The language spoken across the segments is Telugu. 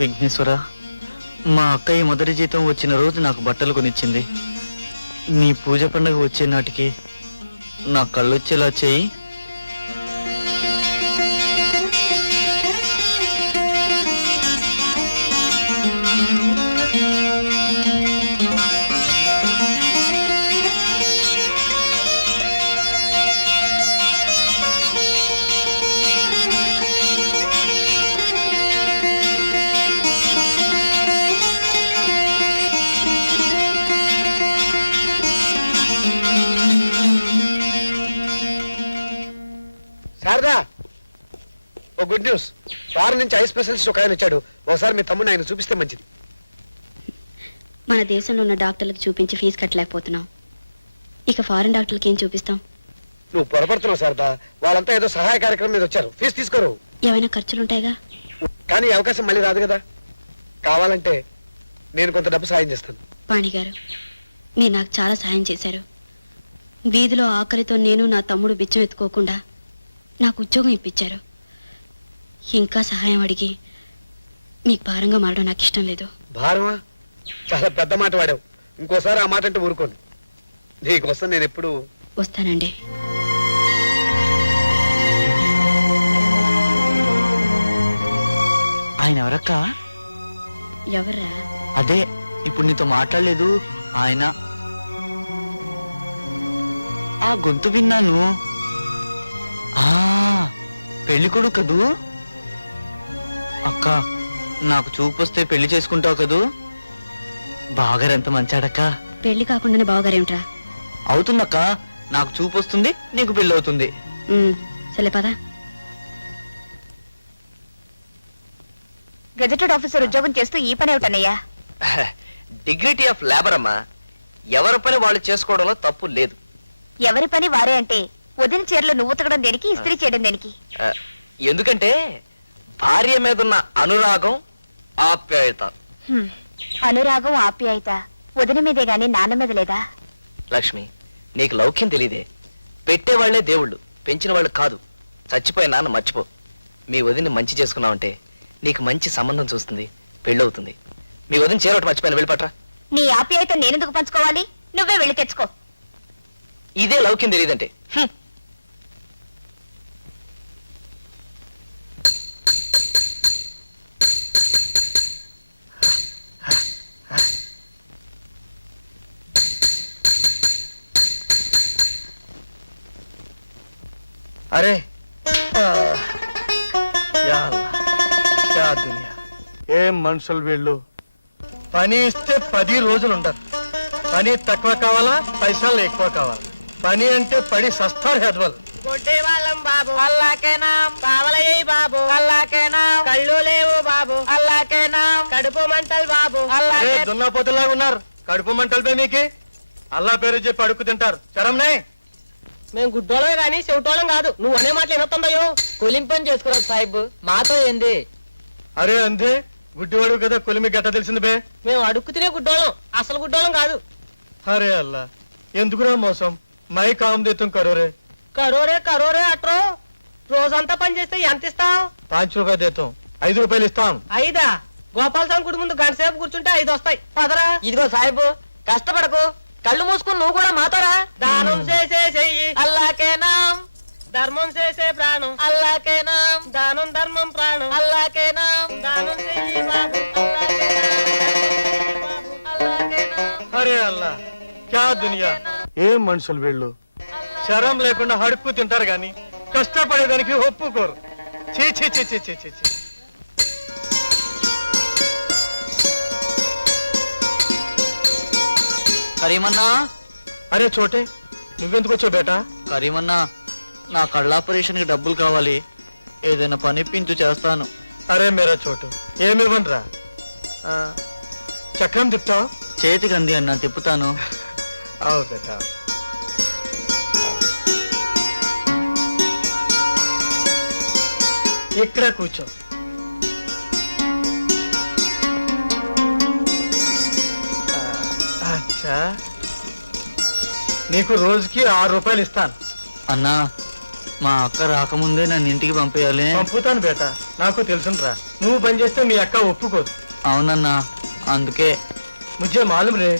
విఘ్నేశ్వర, మా అక్కయ్య మొదటి జీతం వచ్చిన రోజు నాకు బట్టలు కొనిచ్చింది. నీ పూజ పండుగ వచ్చే నాటికి నా కళ్ళొచ్చేలా చేయి. శారదా, ఓ గుడ్ న్యూస్. ఫారెన్ నుంచి ఐ స్పెషలిస్ట్ ఒక ఆయన వచ్చాడు. ఒకసారి మీ తమ్ముడిని ఆయన చూపిస్తే మంచిది. మన దేశంలో ఉన్న డాక్టర్లకు చూపించి ఫీజు కట్టలేకపోతున్నాం, ఇక ఫారెన్ డాక్టర్లకి ఏం చూపిస్తాం? నువ్వు పొరపడుతున్నావు శారదా. వాళ్ళంతా ఏదో సహాయ కార్యక్రమం మీద వచ్చారు. ఫీజు తీసుకోరు. ఏమైనా ఖర్చులుంటాయిగా. కానీ ఈ అవకాశం మళ్ళీ రాదు కదా. కావాలంటే నేను కొంత డబ్బు సాయం చేస్తాను. పాణి గారు, మీరు నాకు చాలా సాయం చేశారు. వీధిలో ఆకలితో నేను నా తమ్ముడు బిచ్చం ఎత్తుకోకుండా నాకు ఉద్యోగం ఇప్పించారు. ఇంకా సహాయం అడిగి మీకు భారంగా మారడం నాకు ఇష్టం లేదు. భారమా? చాలా పెద్ద మాట వాడావు. ఇంకోసారి ఆ మాట అంటే ఊరుకోను. నీకోసం నేను ఎప్పుడు వస్తానండి. ఆయన ఎవరక్క? ఎవర్రా? అదే ఇప్పుడు నీతో మాట్లాడలేదు ఆయన. ఆ గొంతు విన్నాను. ఆ పెళ్లి కొడుకు కదూ? అక్క, నాకు చూపు వస్తే పెళ్లి చేసుకుంటావు కదూ? బాగారు ఎంత మంచాడక్క. పెళ్లి కాకుండానే బావగారేమిట్రా? అవుతుందక్క, నాకు చూపు వస్తుంది, నీకు పెళ్లి అవుతుంది. సరే పదా. గెజెటెడ్ ఆఫీసర్ ఉద్యోగం చేస్తూ ఈ పని ఏమిటన్నయ్యా? డిగ్నిటీ ఆఫ్ లేబర్ అమ్మా. ఎవరి పని వాళ్ళు చేసుకోవడంలో తప్పు లేదు. ఎవరి పని వారే అంటే వదిన చీరలు నువ్వు ఉతకడం దేనికి, ఇస్త్రీ చేయడం దేనికి? ఎందుకంటే భార్య మీద ఉన్న అనురాగం, ఆప్యాయత. అనురాగం ఆప్యాయత వదిన మీదే గాని నాన్న మీద లేదా? లక్ష్మి, నీకు లౌక్యం తెలీదే. పెట్టేవాళ్లే దేవుళ్ళు, పెంచిన వాళ్ళు కాదు. చచ్చిపోయి నాన్న మర్చిపో. మీ వదిని మంచి చేసుకున్నావంటే నీకు మంచి సంబంధం చూస్తుంది, పెళ్ళవుతుంది. మీ వదిన చేరొకటి మర్చిపోయిన వెళ్ళిపట్రా. నీ ఆప్యాయత నేనెందుకు పంచుకోవాలి? నువ్వే వెళ్ళి తెచ్చుకో. ఇదే లౌక్యం తెలియదంటే. అరే దునియా, ఏం మనుషులు వీళ్ళు. పని ఇస్తే 10 రోజులు ఉండరు. పని తక్కువ కావాలా, పైసలు ఎక్కువ కావాలా. పని అంటే పడి సస్తారు హెద్వల్. కొట్టే వాళ్ళం బాబు అల్లాకేనా, పావలయ్య బాబు అల్లాకేనా, కళ్ళు లేవు బాబు అల్లాకేనా, కడుపు మంటలు బాబు అల్లాకే. దున్నపోతులాగా ఉన్నారు. కడుపు మంటలపై మీకు అల్లా పేరు చెప్పి అడుక్కు తింటారు. చరంనే, మేము గుడ్డోళమే గాని చెవిటోళం కాదు. నువ్వు అనే మాటలు ఏమవుతుందయ్యో? కొలింపని చేసుకురా సాహిబ్, మాతో ఏంది? అరే అందే, గుడ్డివాడు కదా, కొలిమి గట్ట తెలిసింది బే. మేము అడుక్కు తినే గుడ్డోళం, అసలు గుడ్డోళం కాదు. అరే అల్లా, ఎందుకురా మోసం? మై కామ్ దేతం కరోరే. కరోరే కరోరే అట్రో. రోజంతా పని చేస్తే ఎంత ఇస్తావు? 5 రూపాయలు దేతం. 5 రూపాయలు ఇస్తాం. 5? గోపాల స్వామి గుడి ముందు గంట సేపు కూర్చుంటే 5 వస్తాయి. పదరా. ఇదిగో సాహిబు, కష్టపడకు, కళ్ళు మూసుకుని నువ్వు కూడా మాతోరా. దానం చేసే చెయ్యి అల్లాకేనా, ధర్మం చేసే ప్రాణం అల్లాకేనా, దానం ధర్మం ప్రాణం అల్లాకేనా, దానం చెయ్యి బాబు అల్లాకేనా. అరే అల్లా, క్యా దునియా. ఏం మనుషులు వీళ్ళు. శరం లేకుండా హడుక్కు తింటారు గాని కష్టపడేదానికి ఒప్పుకోరు. చీ చీ చీ చీ చీ చీ. కరీమన్నా. అరే చోటే, నువ్వెందుకు వచ్చావు బేటా? కరీమన్నా, నా కళ్ళ ఆపరేషన్కి డబ్బులు కావాలి. ఏదైనా పని పించు చేస్తాను. అరే మేరా చోటు, ఏమివ్వనరా? చక్రం తిప్పుతావు? చేతికి అంది అన్న, తిప్పుతాను. అవు బేటా. ఇక్కడ కూర్చో. అచ్చా, నీకు రోజుకి 6 రూపాయలు ఇస్తాను. అన్నా, మా అక్క రాకముందే నన్ను ఇంటికి పంపేయాలి. పంపుతాను బేటా. నాకు తెలుసురా, నువ్వు పని చేస్తే మీ అక్క ఒప్పుకోదు. అవునన్నా, అందుకే. ముజ్జే మాలూం రే,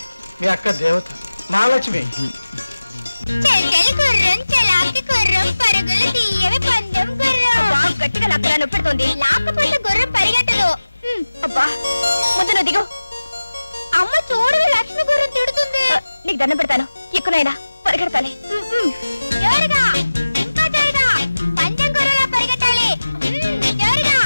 మీ అక్క దేవత మహాలక్ష్మి. గట్టిగా నాకు నొప్పెడుతుంది. లాకపోతే గుర్రం పరిగెట్టదు. అబ్బా ముందు నువ్వు దిగు. అమ్మ చూడు, లక్ష్మి గుర్రం తిడుతుంది. నీకు దండం పెడతాను, ఎక్కునైనా పరిగెడతాలి. జోరుగా, ఇంకా జోరుగా. పందెం గుర్రంలా పరిగెట్టాలి. జోరుగా.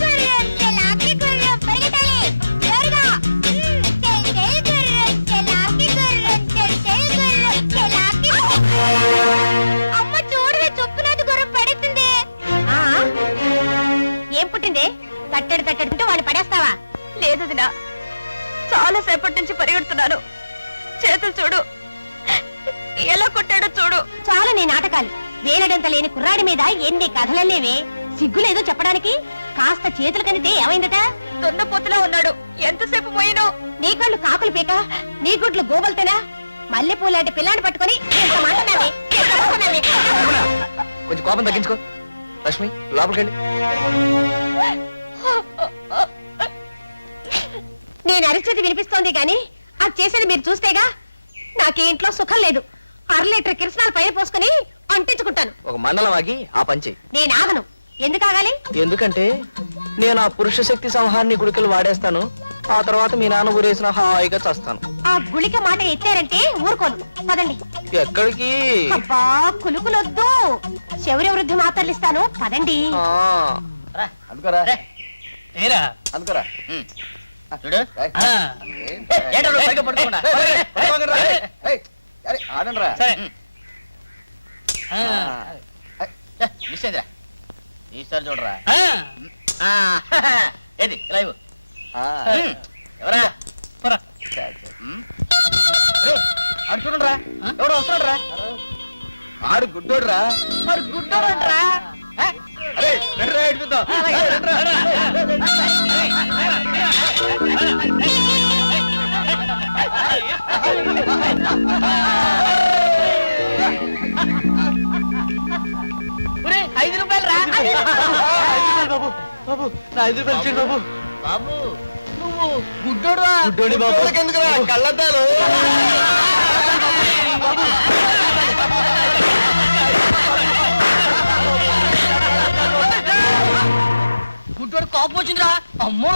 గుర్రం, చెలాకి గుర్రం పరిగెట్టాలి. జోరుగా. గుర్రం, చెలాకి గుర్రం, గుర్రం, చెలాకి. అమ్మ చూడవే, చొప్పునది గుర్రం పడుతుంది. ఏం పుట్టింది? తట్టెడు తట్టెడుంటే వాళ్ళు పడేస్తావా? లేదు దినా, చాలా సేపటి నుంచి పరిగెడుతున్నాను. చేతులు చూడు, ఎలా కొట్టాడో చూడు. చాలా నీ నాటకాలు. వేలడంత లేని కుర్రాడి మీద ఎన్ని కథలనేవే. సిగ్గులేదో చెప్పడానికి. కాస్త చేతులు కనితే ఏమైందట? తొందపోతులా ఉన్నాడు. ఎంతసేపు మోయను. నీ కళ్ళు కాకులు పీక, నీ గుడ్లు గోబల్తేనా? మల్లెపూలాంటి పిల్లాన్ని పట్టుకొని ఎంత మాట్లాడాలి. కొంచెం కోపం తగ్గించుకో. లక్ష్మి, లోపలికెళ్ళి. నేను అరిచేది వినిపిస్తోంది గాని అది చేసేది మీరు చూస్తేగా. నాకు ఇంట్లో సుఖం లేదు. 1/2 లీటర్ కిరసనాలు పైన పోసుకుని అంటించుకుంటాను. ఒక మండలం ఆగి ఆ పంచి. నేను ఆగను. ఎందుకు ఆగాలి? ఎందుకంటే నేను ఆ పురుష శక్తి సంహారిని గుడికలు వాడేస్తాను. ఆ తర్వాత మీ నాన్న ఊరేసిన హాయిగా చస్తాను. ఆ గుళిక మాట ఎత్తారంటే ఊరుకోను. పదండి. ఎక్కడికి? అబ్బా కులుకులొద్దు. శౌర్య వృద్ధి మాత్రలు ఇస్తాను. పదండి. అందుకోరా అందుకోరా చూడు ఆడండి రా. నిశ్చేదిరా ఈసారి చూడరా. ఏది లైవ్ ఎవరా ఆడు చూడండిరా, ఎవడో వస్తున్నాడు రా. ఆడు గుడ్డోడు రా. మరి గుడ్డోడంట్రా. అరే రండిరా, ఏడిపిద్దాం. ₹5 రా. బాబు బాబు, నా 5 రూపాయలు ఇచ్చేయండి బాబు. బాబు నువ్వు గుడ్డోడు. గుడ్డోడి బాబు. ఎందుకురా కళ్ళద్దాలు? గుడ్డోడు కోపం వచ్చిందిరా. అమ్మో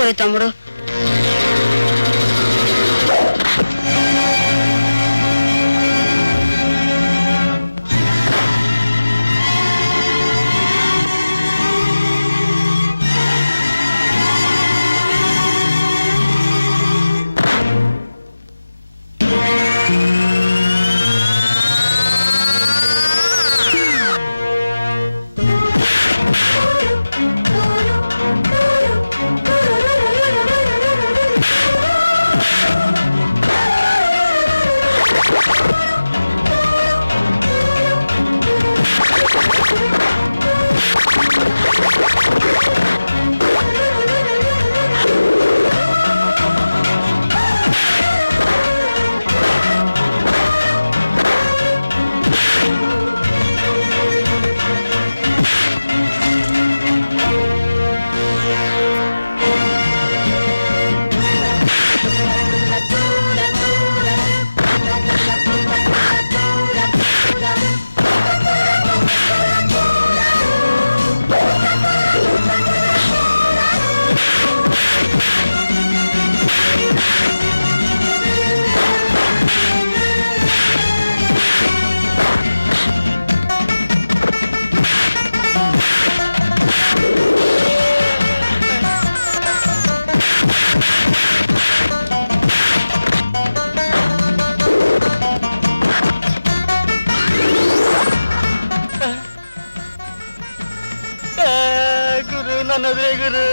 ఒరే తమ్ముడు, నన్ను వదిలే గురు.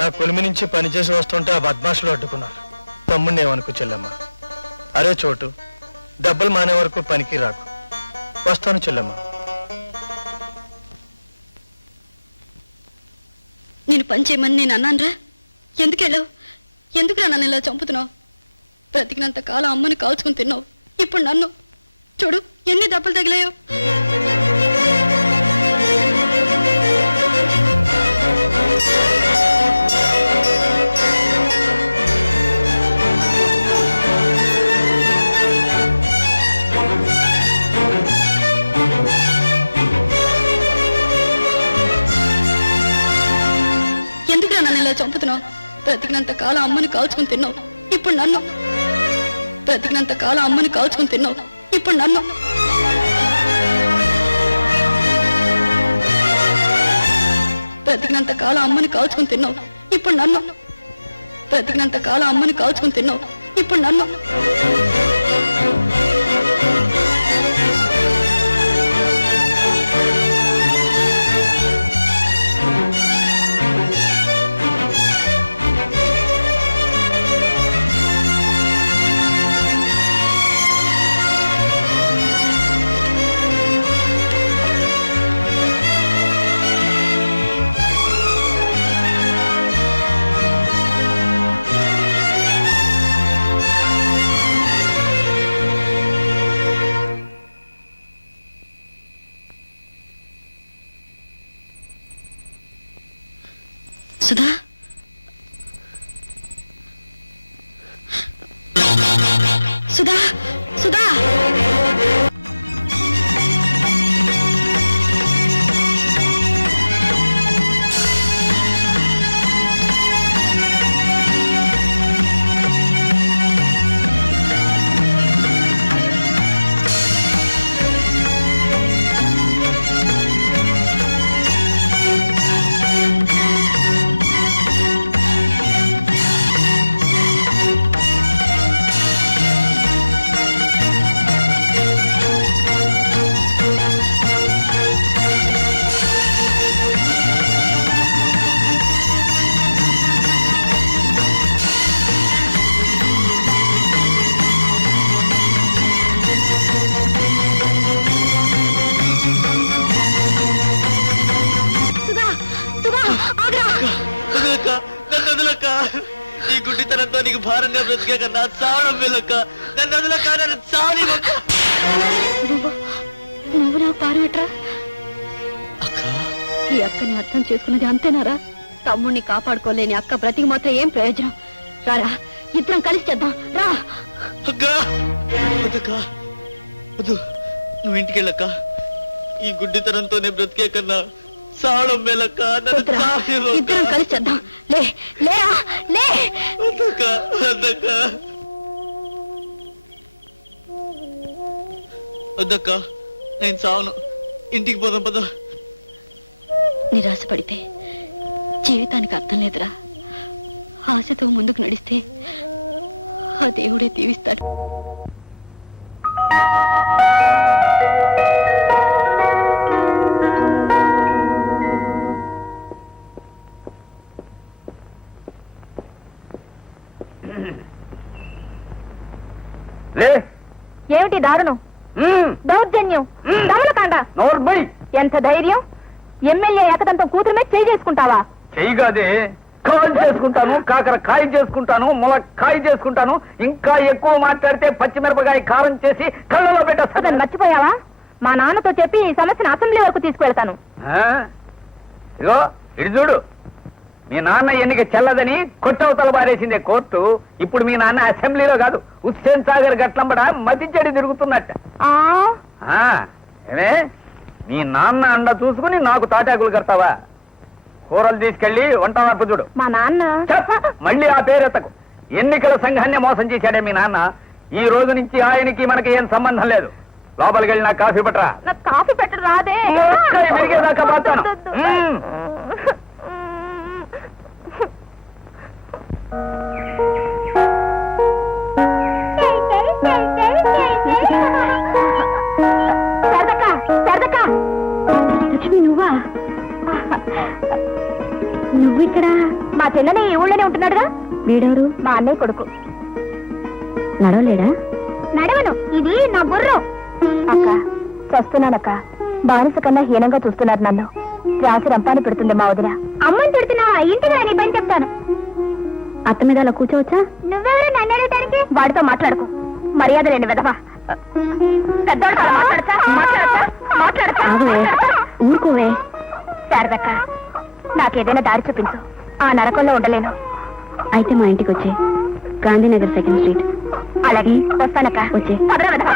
నా కొలిమి నుంచి పనిచేసి వస్తుంటే ఆ బద్మాషులు అడ్డుకున్నారు. తమ్ముడిని ఏమనుకో చెల్లెమ్మ. అరే చోటు, డబ్బులు మానే వరకు పనికి రాకు. వస్తాను చెల్లెమ్మ. నేను పని చేయమని నేను అన్నానరా? ఎందుకు వెళ్ళావు? ఎందుకురా నన్ను ఇలా చంపుతున్నావు? బ్రతికినంత కాలం అమ్మని కాల్చుకుని తిన్నావు. ఇప్పుడు నన్ను చూడు, ఎన్ని దెబ్బలు తగిలాయో. ఎందుకురా నన్ను ఇలా చంపుతున్నావు? బ్రతికినంత కాలం అమ్మని కాల్చుకుని తిన్నావు. ఇప్పుడు నన్ను బ్రతికినంత కాలం అమ్మని కాల్చుకుని తిన్నావు. ఇప్పుడు నన్ను బ్రతికినంత కాలం అమ్మని కాల్చుకుని తిన్నావు. ఇప్పుడు నన్ను బ్రతికినంత కాలం అమ్మని కాల్చుకుని తిన్నావు. ఇప్పుడు నన్ను సుధా, సుధా, సుధా. వదలక్క, నన్ను వదలక్క. ఈ గుడ్డితనంతో నీకు భారంగా బ్రతికే కన్నా చావడం వెళ్ళక్క. నన్ను వదలక్క, నన్ను చావనివ్వక్క. నువ్వు నా పారువిట్రా. అక్క, ఈ అక్కని అర్థం చేసుకున్నది అంతేనారా? తమ్ముడిని కాపాడుకోలేని అక్క బ్రతికి మాత్రం ఏం ప్రయోజనం? రారా, ఇద్దరం కలిసి చేద్దాం రా. అక్క వద్దక్క, వద్దు. నువ్వు ఇంటికి వెళ్ళక్క. ఈ గుడ్డితనంతోనే బ్రతికే కన్నా చావడం వెళ్ళక్క. నన్ను వద్దురా, చావనివ్వక్క. ఇద్దరం కలిసి చేద్దాం. లే లేరా, లే. వద్దక్క, వద్దక్క, వద్దక్క. నేను చావను. ఇంటికి పోదాం పద. నిరాశపడితే జీవితానికి అర్థం లేదురా. ఆశతో ముందుకు నడిస్తే ఆ దేవుడే దీవిస్తాడు. ఏమిటి దారుణం, దౌర్జన్యం, దమనకాండ? ఎంత ధైర్యం! ఎమ్మెల్యే ఏకదంతం కూతురు మీద చేయి చేసుకుంటావా? చెయ్యగాదే కాల్ చేసుకుంటాను, కాకర కాయ చేసుకుంటాను, ములక్కాయ చేసుకుంటాను. ఇంకా ఎక్కువ మాట్లాడితే పచ్చిమిరపకాయ కారం చేసి కళ్ళలో పెట్టేస్తాను. మర్చిపోయావా? మా నాన్నతో చెప్పి ఈ సమస్యను అసెంబ్లీ వరకు తీసుకువెళ్తాను. ఇగో ఇటు చూడు, మీ నాన్న ఎన్నిక చెల్లదని కొట్టవతల బారేసిందే కోర్టు. ఇప్పుడు మీ నాన్న అసెంబ్లీలో కాదు, హుస్సేన్ సాగర్ గట్లంబడ మతించడి తిరుగుతున్నట్ట. ఏమే, మీ నాన్న అండ చూసుకుని నాకు తాటాకులు కడతావా? కూరలు తీసుకెళ్లి వంట వైపు చూడు. మా నాన్న మళ్ళీ ఆ పేరెత్తకు. ఎన్నికల సంఘాన్ని మోసం చేశాడే మీ నాన్న. ఈ రోజు నుంచి ఆయనకి మనకి ఏం సంబంధం లేదు. లోపలికి వెళ్ళి నాకు కాఫీ పట్టరా. నాకు కాఫీ పెట్టరు రాదే. విరిగేదాకా పోతాను. నువ్వు ఇక్కడ? మా చెల్లెని ఈ ఊళ్ళోనే ఉంటున్నాడుగా. వీడెవరు? మా అన్నయ్య కొడుకు. నడవలేడా? నడవను, ఇది నా గుర్రం. అక్క చస్తున్నానక్క. బానిస కన్నా హీనంగా చూస్తున్నారు నన్ను. రాసి రంపాన్ని పెడుతుంది మా వదిన. అమ్మని పెడుతున్నావా? ఇంటికి నీ పని చెప్తాను. అత్త మీద అలా కూర్చోవచ్చా? నువ్వెవరు నన్ను అడగటానికి? వాడితో మాట్లాడుకో. మర్యాద లేని విధవా. పెద్దోళ్ళతో మాట్లాడతా? మాట్లాడతా? మాట్లాడతా? ఆగవే, ఊరుకోవే. శారదక్క, నాకేదైనా దారి చూపించు. ఆ నరకంలో ఉండలేను. అయితే మా ఇంటికి వచ్చే, గాంధీనగర్ 2nd స్ట్రీట్. అలాగే వస్తానక్క. వచ్చే. పదరా విధవా.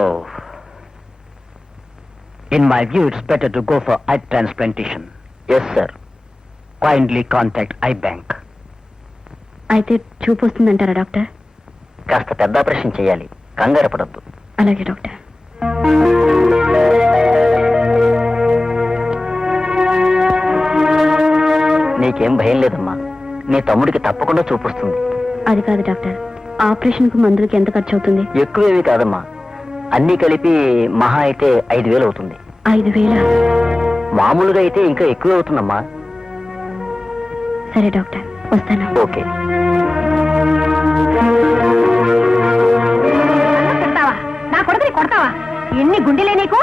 Oh. In my view, it's better to go for eye transplantation. Yes, sir. Kindly contact eye bank. అయితే చూపు వస్తుందంటారా డాక్టర్? కాస్త పెద్ద ఆపరేషన్ చేయాలి, కంగారు పడద్దు. అలాగే డాక్టర్. నీకేం భయం లేదమ్మా, నీ తమ్ముడికి తప్పకుండా చూపుస్తుంది. అది కాదు డాక్టర్, ఆపరేషన్ కు మందులకి ఎంత ఖర్చు అవుతుంది? ఎక్కువేవి కాదమ్మా, అన్నీ కలిపి మహా అయితే 5,000 అవుతుంది. 5,000? మామూలుగా అయితే ఇంకా ఎక్కువ అవుతుందమ్మా. సరే డాక్టర్, వస్తాను. ఓకే. తింటావా? నా కొడుకుని కొడతావా? ఎన్ని గుండెలే నీకు?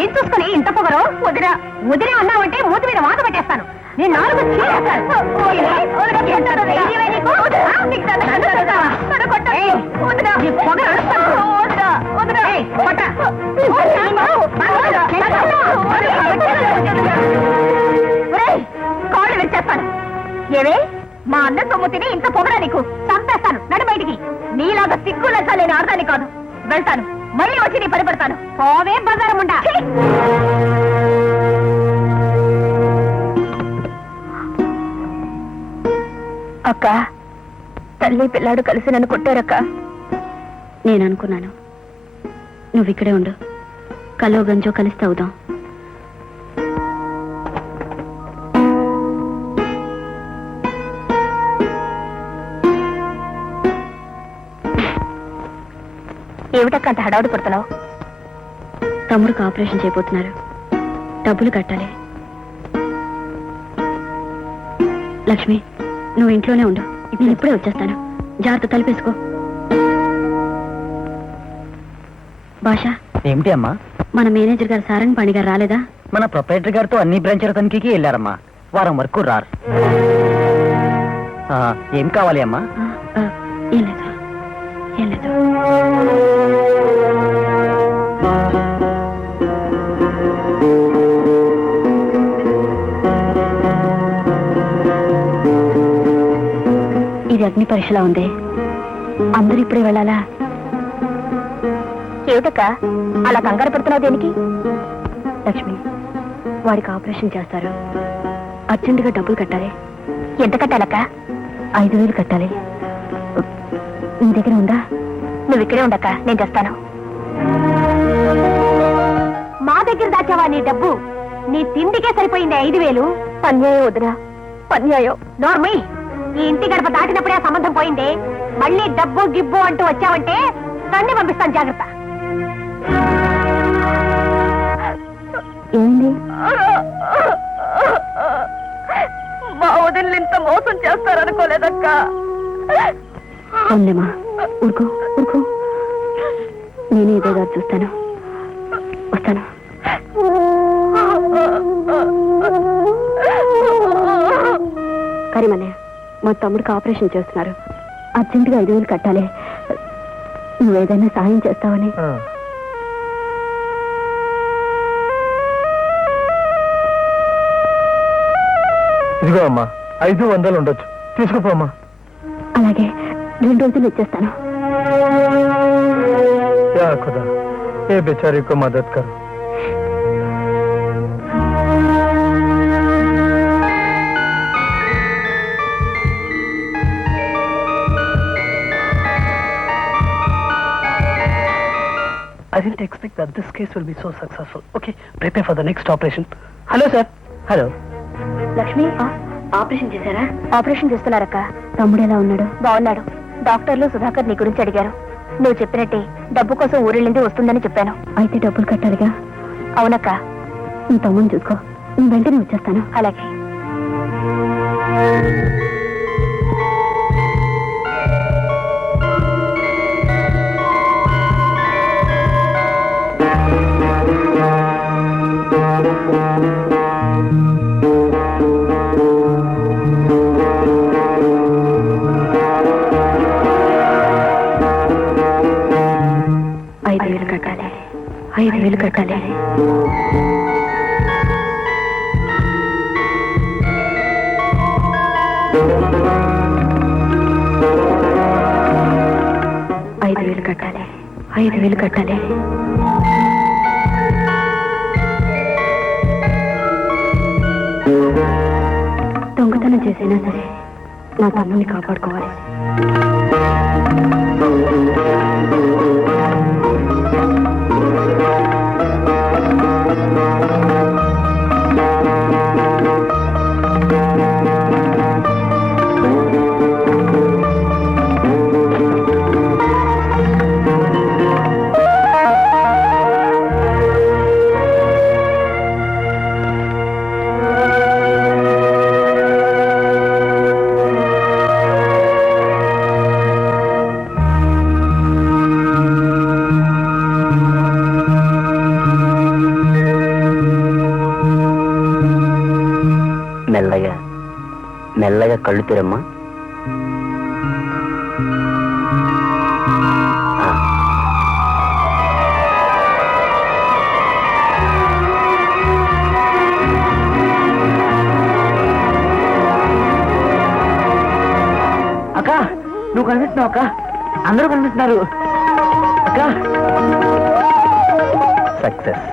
ఏం చూసుకుని ఇంత పొగరు? వదినా వదిలే అన్నావంటే మూతి మీద వాత పెట్టేస్తాను. నేను 4 చీరేస్తాను. ఎంత ధైర్యమే నీకు? నీకు దండం పెడతావా? నన్ను కొట్టు. నీ పొగరు అడుస్తాను. ఏయ్, కొట్ట. ఒరేయ్, కాళ్ళు విరిచేస్తాను. ఏవే, మా అన్న సొమ్ము తిని ఇంత పొగరా నీకు? చంపేస్తాను. నడు బయటికి. నీలాగా సిగ్గు లెచ్చలేని ఆడదాన్ని కాదు. వెళ్తాను, మళ్ళీ వచ్చి నీ పని పెడతాను. పోవే బజారం ఉండా. అక్క, తల్లి పిల్లాడు కలిసి నన్ను కొట్టారక్క. నేను అనుకున్నాను. నువ్వు ఇక్కడే ఉండు, కలో గంజో కలిసి తాగుదాం. ఏమిటక్క అంత హడావుడి పడుతున్నావు? తమ్ముడికి ఆపరేషన్ చేయబోతున్నారు, డబ్బులు కట్టాలి. లక్ష్మి, నువ్వు ఇంట్లోనే ఉండు, నేను ఇప్పుడే వచ్చేస్తాను. జాగ్రత్త, తలిపేసుకో. భాష, ఏమిటి అమ్మా? మన మేనేజర్ గారు సారంగ్ పాణి గారు రాలేదా? మన ప్రొపరేటర్ గారితో అన్ని బ్రాంచ్ల తనిఖీకి వెళ్ళారమ్మా, వారం వరకు రారు. ఏం కావాలి అమ్మా? ఏం లేదు, ఏం లేదు. ఇది అగ్ని పరీక్షలా ఉంది. అందరూ ఇప్పుడే వెళ్ళాలా? ఏమిటక్క అలా కంగారు పడుతున్నావు దేనికి? లక్ష్మి, వాడికి ఆపరేషన్ చేస్తారు, అర్జెంటుగా డబ్బులు కట్టాలి. ఎంత కట్టాలక్క? 5,000 కట్టాలి. నీ దగ్గర ఉందా? నువ్వు ఇక్కడే ఉండక్క, నేను చేస్తాను. మా దగ్గర దాచావా నీ డబ్బు? నీ తిండికే సరిపోయింది 5,000. అన్యాయం వదినా, అన్యాయం. నోర్మి, ఈ ఇంటి గడప దాటినప్పుడే ఆ సంబంధం పోయింది. మళ్ళీ డబ్బు గిబ్బు అంటూ వచ్చావంటే తన్ని పంపిస్తాను, జాగ్రత్త. ఏంది? మా వదిలిని ఇంత మోసం చేస్తారనుకోలేదక్క. అవునులేమా, ఊరుకో ఊరుకో, నేను ఏదో గారు చూస్తాను, వస్తాను. కరీమన్నయ్య, మా తమ్ముడికి ఆపరేషన్ చేస్తున్నారు, అర్జెంటుగా 5,000 కట్టాలి. నువ్వేదైనా సాయం చేస్తావని. ఇదిగో అమ్మా, 500 ఉండొచ్చు, తీసుకుపోమ్మా. అలాగే, 2 రోజులు ఇచ్చేస్తాను. యా ఖుదా, ఏ బేచారీ కో మదద్ కరో. I didn't expect that this case will be so successful. Okay, prepare for the next operation. Hello, sir. Hello. Lakshmi, operation చేశారా? ఆపరేషన్ చేస్తున్నారక్క. తమ్ముడు ఎలా ఉన్నాడు? బాగున్నాడు. డాక్టర్లు సుధాకర్ నీ గురించి అడిగారు. నువ్వు చెప్పినట్టే డబ్బు కోసం ఊరెళ్ళింది వస్తుందని చెప్పాను. అయితే డబ్బులు కట్టాలిగా. అవునక్క. నీ తమ్ముని చూసుకో, నేను వెంటనే వచ్చేస్తాను. అలాగే. కట్టాలి. 5,000 కట్టాలి. కట్టాలి. 5,000 కట్టాలి. దొంగతనం చేసైనా సరే నా తమ్ముని కాపాడుకోవాలి. మెల్లగా మెల్లగా కళ్ళు తెరమ్మా. అక్క నువ్వు కనిపిస్తున్నావు అక్క, అందరూ కనిపిస్తున్నారు అక్క. సక్సెస్.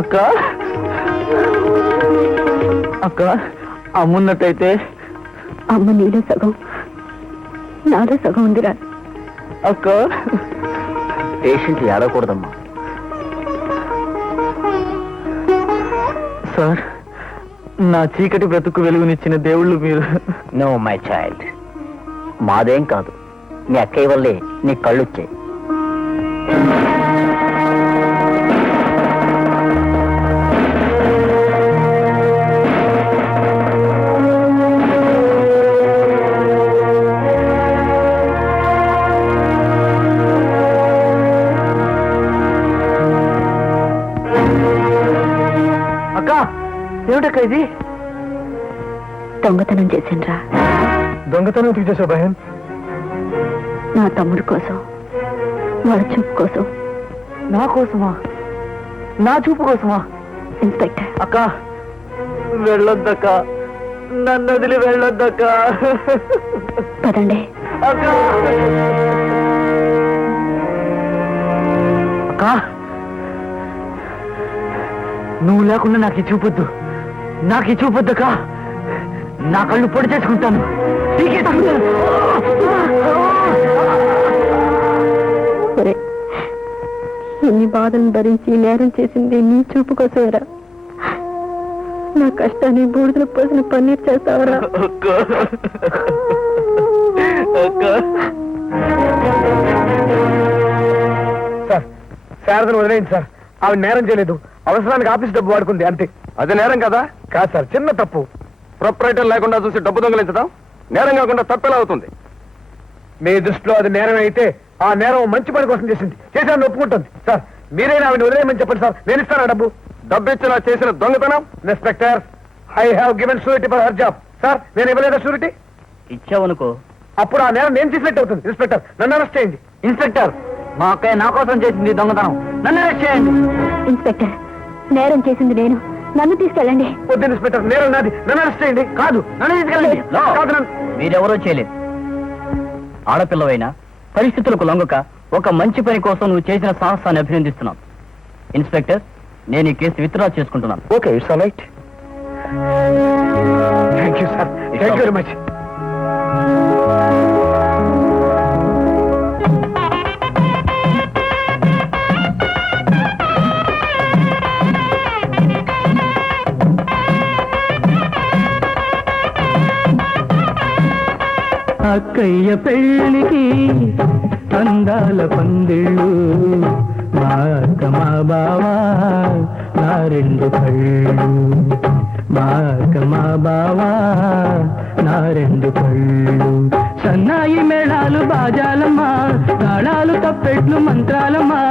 అక్క అక్క అమ్మున్నట్టయితే అమ్మ నీలో సగం నాలో సగం ఉందిరా. అక్క పేషెంట్ ఏడకూడదమ్మా. సార్, నా చీకటి బ్రతుకు వెలుగునిచ్చిన దేవుళ్ళు మీరు. నో మై చైల్డ్, మాదేం కాదు, మీ అక్కయ్య వల్లే నీ కళ్ళు వచ్చాయి. అక్క ఏమిటక్క ఇది? దొంగతనం చేసిండ్రా. దొంగతనం ఎందుకు చేసావు బహన్? నా తమ్ముడు కోసం, వాళ్ళ చూపు కోసం. నా కోసమా? నా చూపు కోసమా? ఇన్స్పెక్టర్, అక్క వెళ్ళొద్దక్క, నన్ను వదిలి వెళ్ళొద్దక్క. పదండి. అక్క అక్క నువ్వు లేకుండా నాకు ఈ చూపొద్దు, నాకు ఈ చూపొద్దక్క. నా కళ్ళు పొడి చేసుకుంటాను. సరే, ఎన్ని బాధలను భరించి నేరం చేసింది నీ చూపు కోసమేరా. నా కష్టాన్ని బూడిదలు పోసిన పన్నీర్ చేస్తావరా. సార్, శారదను వదిలేయండి సార్. ఆవిడ నేరం చేయలేదు, అవసరానికి ఆఫీస్ డబ్బు వాడుకుంది అంతే. అది నేరం కదా? కాదు సార్, చిన్న తప్పు. ప్రొపరేటర్ లేకుండా చూసి డబ్బు దొంగలించడం నేరం కాకుండా తప్పెలా అవుతుంది? మీ దృష్టిలో అది నేరం అయితే ఆ నేరం మంచి పని కోసం చేసింది, చేశాను ఒప్పుకుంటుంది. సార్, మీరైనా ఆవిడ వదిలేయమని చెప్పండి సార్, నేను ఇస్తాను ఆ డబ్బు. డబ్బు ఇచ్చినా చేసిన దొంగతనం? Inspector, I have given surety for her job. Sir, నేను ఇవ్వలేదా షూరిటీ? ఇచ్చావనుకో, అప్పుడు ఆ నేరం నేను చేసినట్టు అవుతుంది. ఇన్స్పెక్టర్, నన్ను అరెస్ట్ చేయండి. ఇన్స్పెక్టర్, మా అక్కయ్య నా కోసం చేసింది దొంగతనం, నన్ను అరెస్ట్ చేయండి. ఇన్స్పెక్టర్, నేరం చేసింది నేను, నన్ను తీసుకెళ్ళండి. వద్దు ఇన్స్పెక్టర్, నేరం నాది, నన్ను అరెస్ట్ చేయండి. కాదు, నన్ను తీసుకెళ్ళండి. కాదు, నన్ను మీరెవరో చేయలేదు. ఆడపిల్లవైనా పరిస్థితులకు లొంగక ఒక మంచి పని కోసం నువ్వు చేసిన సాహసాన్ని అభినందిస్తున్నాను. ఇన్స్పెక్టర్, నేను ఈ కేసు విత్డ్రా చేసుకుంటున్నాను. Okay, it's all right. Thank you sir, thank you very much. అక్కయ్య పెళ్ళికి అందాల పందిళ్ళు మా అక్క మా బావా నా రెండు కళ్ళు మా అక్క మా బావా నా రెండు కళ్ళు సన్నాయి మేళాలు బాజాలమ్మా తాళాలు తప్పెట్లు మంత్రాలమ్మా